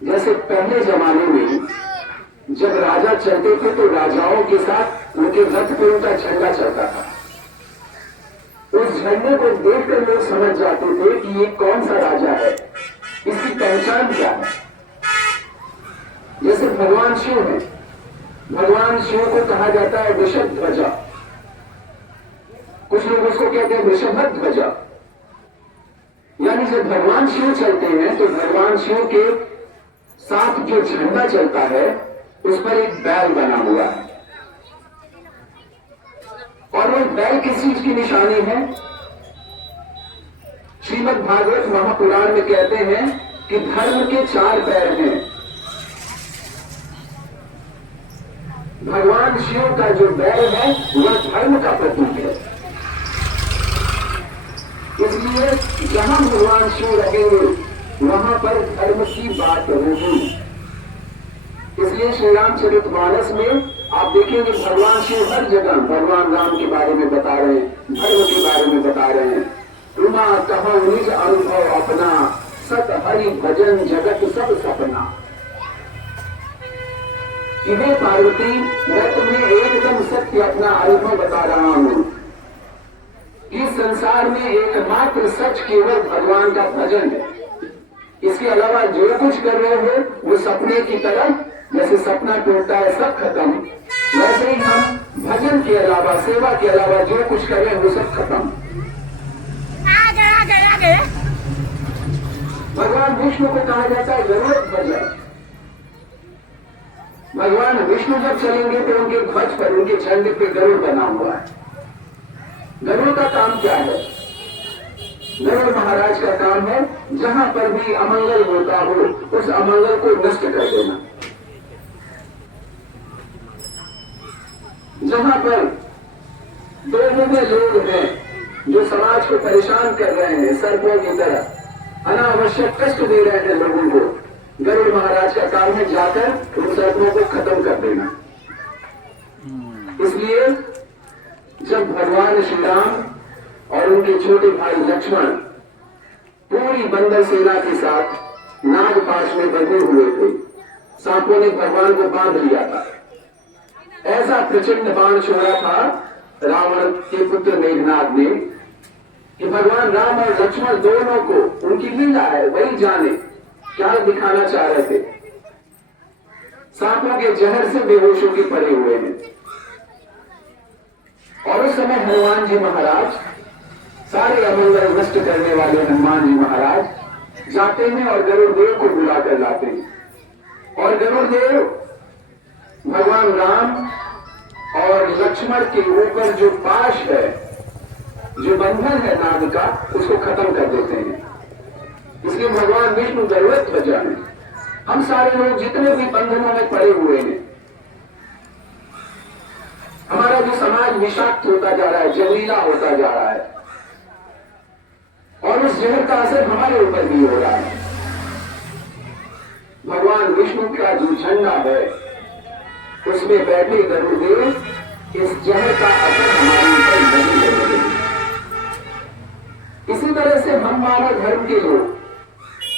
जैसे पहले जमाने में जब राजा चलते थे तो राजाओं के साथ उनके रथ पे उनका झंडा चलता था। उस झंडे को देखकर लोग समझ जाते थे कि ये कौन सा राजा है, इसकी पहचान क्या है। जैसे भगवान शिव है, भगवान शिव को कहा जाता है वृषभ ध्वजा, कुछ लोग उसको कहते हैं वृषभ ध्वजा। यानी जब भगवान शिव चलते हैं तो भगवान शिव के साथ जो झंडा चलता है उस पर एक बैल बना हुआ है, और वो बैल किस चीज की निशानी है। श्रीमद् भागवत महापुराण में कहते हैं कि धर्म के 4 पैर हैं। भगवान शिव का जो बैल है वह धर्म का प्रतीक है। इसलिए जहां भगवान शिव रहेंगे वहां पर धर्म की बात होगी। इसलिए श्री रामचरितमानस में आप देखेंगे भगवान शिव हर जगह भगवान राम के बारे में बता रहे हैं, धर्म के बारे में बता रहे हैं। तुमा कहो निज अनुभव अपना, सत हरि भजन जगत सब सपना। हे पार्वती, मैं तुम्हें एकदम सत्य अपना अनुभव बता रहा हूं। इस संसार में एकमात्र सच केवल भगवान का भजन है। इसके अलावा जो कुछ कर रहे हो वो सपने की तरह, जैसे सपना टूटता है सब खत्म, वैसे ही हम भजन के अलावा, सेवा के अलावा जो कुछ कर रहे हैं वो सब खत्म। भगवान विष्णु को कहा जाता है गरुड़ ध्वज। भगवान विष्णु जब चलेंगे तो उनके ध्वज पर, उनके झंडे पे गरुड़ बना हुआ है। गरुड़ का काम क्या है? गरुड़ महाराज का काम है जहां पर भी अमंगल होता हो उस अमंगल को नष्ट कर देना। जहां पर दो में लोग हैं जो समाज को परेशान कर रहे हैं, सर्पों की तरह अनावश्यक कष्ट दे रहे हैं लोगों को, गरुड़ महाराज का काम है जाकर उन सर्पों को खत्म कर देना। इसलिए जब भगवान श्री राम और उनके छोटे भाई लक्ष्मण पूरी बंदर सेना के साथ नागपाश में बंधे हुए थे, सांपों ने भगवान को बांध लिया था। ऐसा प्रचंड बाण छोड़ा था रावण के पुत्र मेघनाद ने कि भगवान राम और लक्ष्मण दोनों को, उनकी लीला है वही जाने क्या दिखाना चाह रहे थे। सांपों के जहर से बेहोश होकर पड़े हुए हैं, और उस समय हनुमान जी महाराज, सारे अमंगल नष्ट करने वाले हनुमान जी महाराज जाते हैं और गरुड़ देव को बुलाकर लाते हैं। और गरुड़ देव भगवान राम और लक्ष्मण के ऊपर जो पाश है, जो बंधन है नाग का, उसको खत्म कर देते हैं। इसलिए भगवान विष्णु गरुड़ ध्वजा है। हम सारे लोग जितने भी बंधनों में पड़े हुए हैं, हमारा जो समाज विषाक्त होता जा रहा है, जहरीला होता जा रहा है, और उस जहर का असर हमारे ऊपर भी हो रहा है। भगवान विष्णु का जो झंडा है उसमें बैठे गरुड़देव इस जहर का असर हमारे ऊपर नहीं करेंगे। इसी तरह से हम मानव धर्म के लोग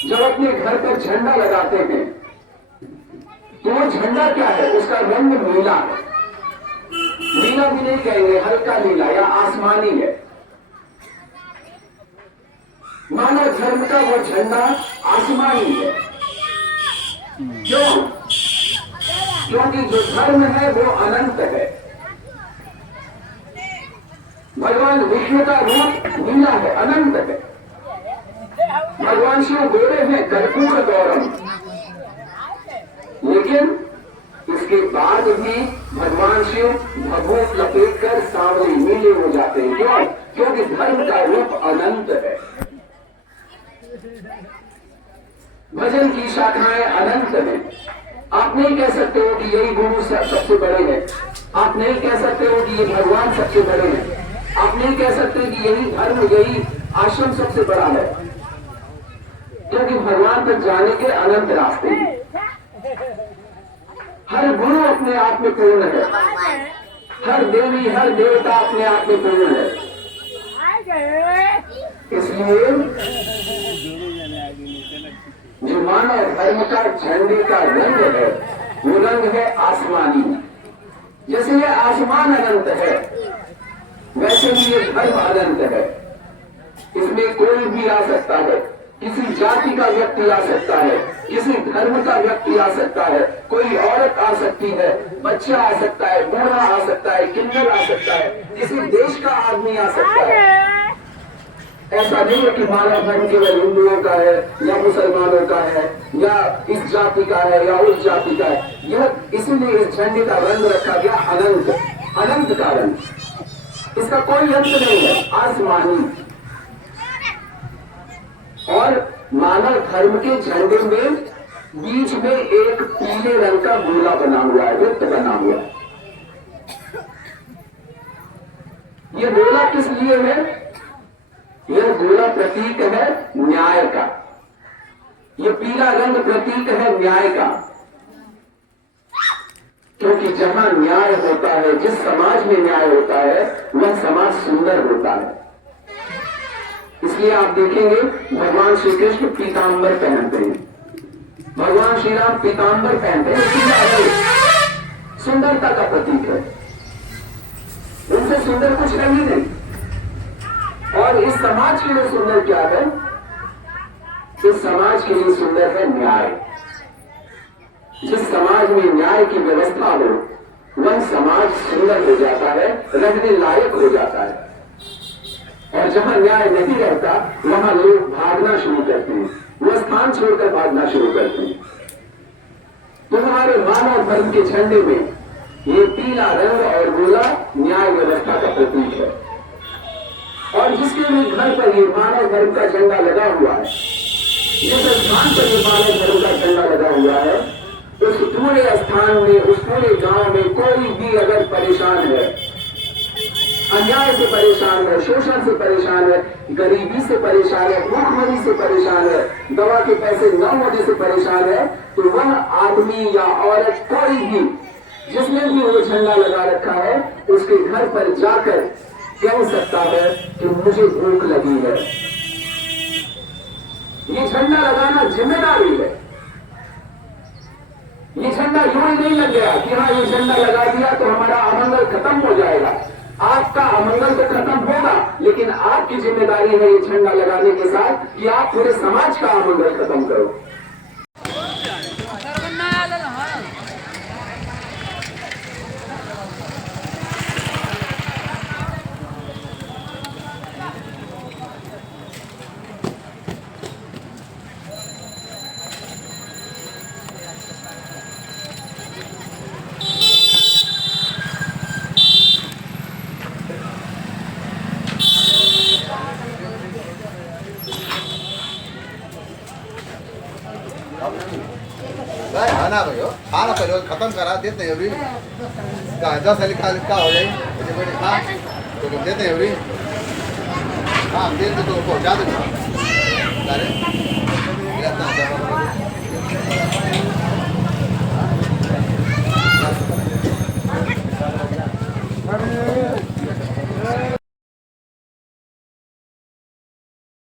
जब अपने घर पर झंडा लगाते हैं तो वो झंडा क्या है? उसका रंग नीला है। नीला भी नहीं कहेंगे, हल्का नीला या आसमानी है। मानव धर्म का वो झंडा आसमानी है। क्यों? क्योंकि जो धर्म है वो अनंत है। भगवान विष्णु का रूप नीला है, अनंत है। भगवान शिव गोरे हैं, कर्पूर गौरम, लेकिन इसके बाद भी भगवान शिव भभूत लपेट कर सांवले नीले हो जाते हैं। क्यों? क्योंकि धर्म का रूप अनंत है। भजन की शाखाएं अनंत हैं। आप नहीं कह सकते हो कि यही गुरु सबसे बड़े हैं। आप नहीं कह सकते हो कि ये भगवान सबसे बड़े हैं। आप नहीं कह सकते कि यही धर्म, यही आश्रम सबसे बड़ा है, क्योंकि भगवान तक जाने के अनंत रास्ते हैं। हर गुरु अपने आप में पूर्ण है, हर देवी, हर देवता अपने आप में पूर्ण है। इसलिए जो मानव धर्म का झंडे का रंग है वो रंग है आसमानी। जैसे ये आसमान अनंत है वैसे ही ये धर्म अनंत है। इसमें कोई भी आ सकता है, किसी जाति का व्यक्ति आ सकता है, किसी धर्म का व्यक्ति आ सकता है, कोई औरत आ सकती है, बच्चा आ सकता है, बूढ़ा आ सकता है, किन्नर आ सकता है, किसी देश का आदमी आ सकता है। ऐसा नहीं है कि मानव धर्म केवल हिंदुओं का है या मुसलमानों का है या इस जाति का है या उस जाति का है। यह इसीलिए इस झंडे का रंग रखा गया अनंत, अनंत का रंग। इसका कोई अंत नहीं है, आसमानी। और मानव धर्म के झंडे में बीच में एक पीले रंग का गोला बना हुआ है, वृत्त बना हुआ है। यह गोला किस लिए है? यह गोला प्रतीक है न्याय का। यह पीला रंग प्रतीक है न्याय का, क्योंकि जहां न्याय होता है, जिस समाज में न्याय होता है वह समाज सुंदर होता है। इसलिए आप देखेंगे भगवान श्री कृष्ण पीतांबर पहनते हैं, भगवान श्री राम पीतांबर पहनते हैं। पीला रंग सुंदरता का प्रतीक है, उनसे सुंदर कुछ है ही नहीं। और इस समाज के लिए सुंदर क्या है? इस समाज के लिए सुंदर है न्याय। जिस समाज में न्याय की व्यवस्था हो वह समाज सुंदर हो जाता है, रहने लायक हो जाता है। और जहां न्याय नहीं रहता वहां लोग भागना शुरू करते हैं, वह स्थान छोड़कर भागना शुरू करते हैं। तुम्हारे मानव धर्म के झंडे में ये पीला रंग और गोला न्याय व्यवस्था का प्रतीक है। और जिसके भी घर पर ये मानव धर्म का झंडा लगा हुआ है, जिस स्थान पर ये मानव धर्म का झंडा लगा हुआ है, उस पूरे स्थान में, उस पूरे गांव में कोई भी अगर परेशान है, अन्याय से परेशान है, शोषण से परेशान है, गरीबी से परेशान है, भूखमरी से परेशान है, दवा के पैसे न होने से परेशान है, तो वह आदमी या औरत कोई भी जिसने भी वो झंडा लगा रखा है उसके घर पर जाकर कह सकता है कि मुझे भूख लगी है। ये झंडा लगाना जिम्मेदारी है। ये झंडा यूं ही नहीं लग गया कि हाँ ये झंडा लगा दिया तो हमारा अमंगल खत्म हो जाएगा। आपका अमंगल तो खत्म होगा, लेकिन आपकी जिम्मेदारी है ये झंडा लगाने के साथ कि आप पूरे समाज का अमंगल खत्म करो। खाना भयो खाना पहले खत्म करा देते हैं अभी 10 लिखा लिखा हो जाए खा तो देते हैं अभी। हाँ देते तो पहुँचा देंगे।